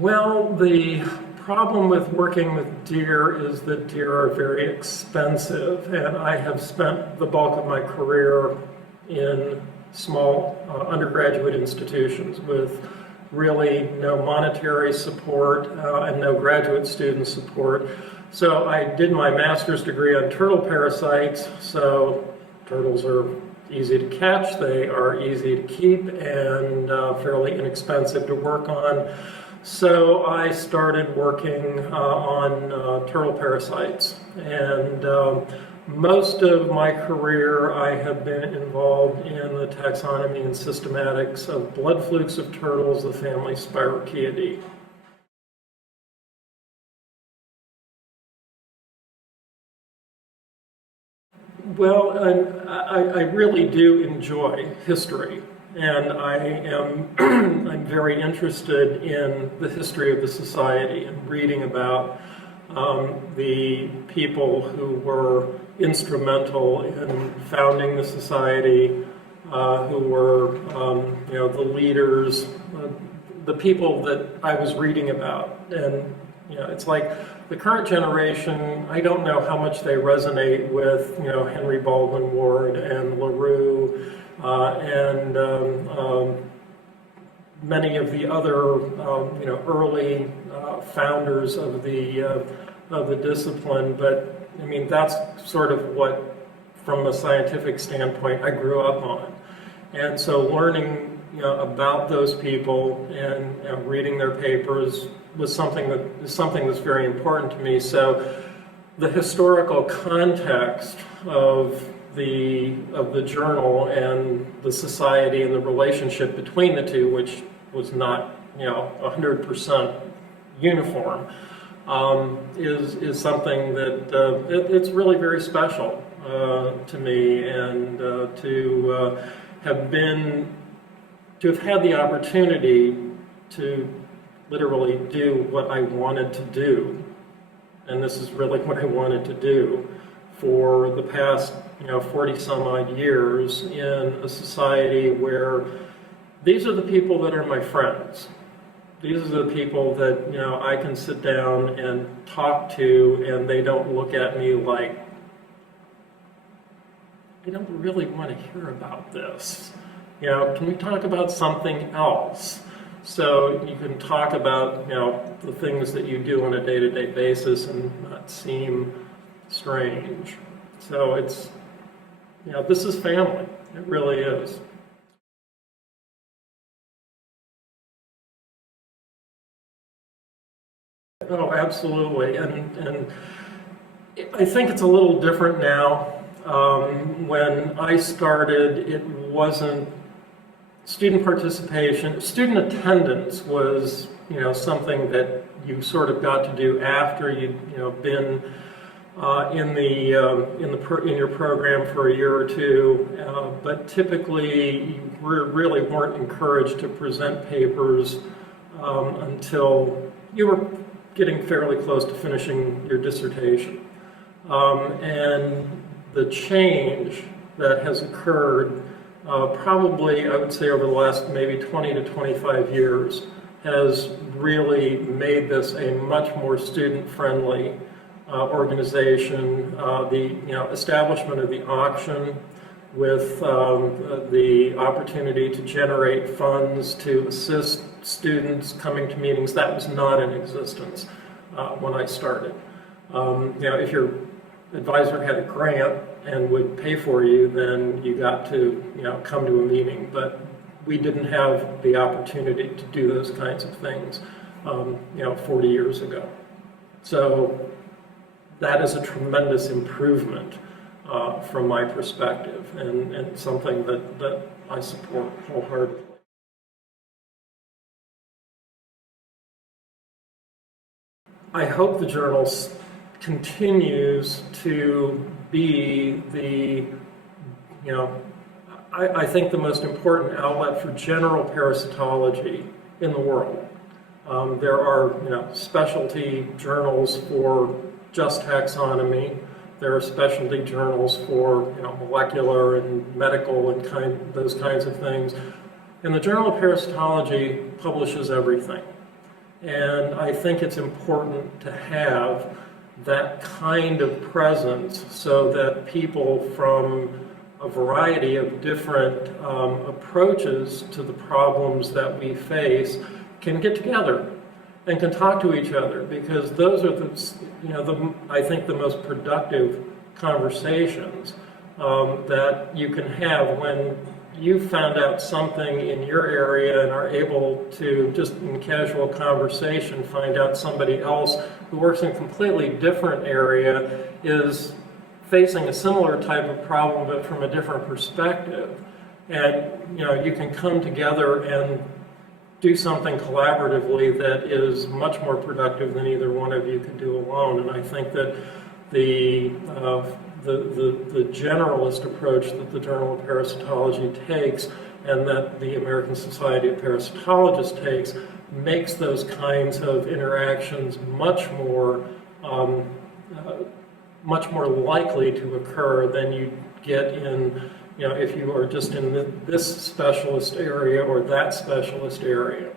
Well, the problem with working with deer is that deer are very expensive, and I have spent the bulk of my career in small undergraduate institutions with really no monetary support and no graduate student support. So I did my master's degree on turtle parasites, so turtles are easy to catch, they are easy to keep, and fairly inexpensive to work on. So I started working on turtle parasites, and most of my career I have been involved in the taxonomy and systematics of blood flukes of turtles, the family Spirochaeidae. Well, I really do enjoy history, and I'm very interested in the history of the society and reading about the people who were instrumental in founding the society, who were the leaders, the people that I was reading about. And it's like the current generation, I don't know how much they resonate with Henry Baldwin Ward and LaRue and many of the other early founders of the discipline. But I mean, that's sort of what, from a scientific standpoint, I grew up on. And so learning about those people and reading their papers was something that's very important to me. So the historical context of the journal and the society and the relationship between the two, which was not 100% uniform, is something that it's really very special to me, and to have had the opportunity to literally do what I wanted to do, and this is really what I wanted to do for the past 40 some odd years in a society where these are the people that are my friends. These are the people that I can sit down and talk to, and they don't look at me like, I don't really want to hear about this. Can we talk about something else? So you can talk about the things that you do on a day-to-day basis and not seem strange. So it's this is family. It really is. Oh, absolutely, and I think it's a little different now. When I started, it wasn't student participation. Student attendance was something that you sort of got to do after you'd been in your program for a year or two, but typically you really weren't encouraged to present papers until you were getting fairly close to finishing your dissertation. And the change that has occurred probably, I would say, over the last maybe 20 to 25 years has really made this a much more student-friendly organization. The establishment of the auction with the opportunity to generate funds to assist students coming to meetings, that was not in existence when I started. If your advisor had a grant and would pay for you, then you got to come to a meeting. But we didn't have the opportunity to do those kinds of things 40 years ago. So that is a tremendous improvement from my perspective, and something that I support wholeheartedly. I hope the journal continues to be I think the most important outlet for general parasitology in the world. There are specialty journals for just taxonomy. There are specialty journals for molecular and medical and those kinds of things. And the Journal of Parasitology publishes everything. And I think it's important to have that kind of presence so that people from a variety of different approaches to the problems that we face can get together and can talk to each other, because those are I think the most productive conversations that you can have when you found out something in your area and are able to, just in casual conversation, find out somebody else who works in a completely different area is facing a similar type of problem but from a different perspective. And you can come together and do something collaboratively that is much more productive than either one of you could do alone. And I think that the generalist approach that the Journal of Parasitology takes and that the American Society of Parasitologists takes makes those kinds of interactions much more likely to occur than you get in, if you are just in this specialist area or that specialist area.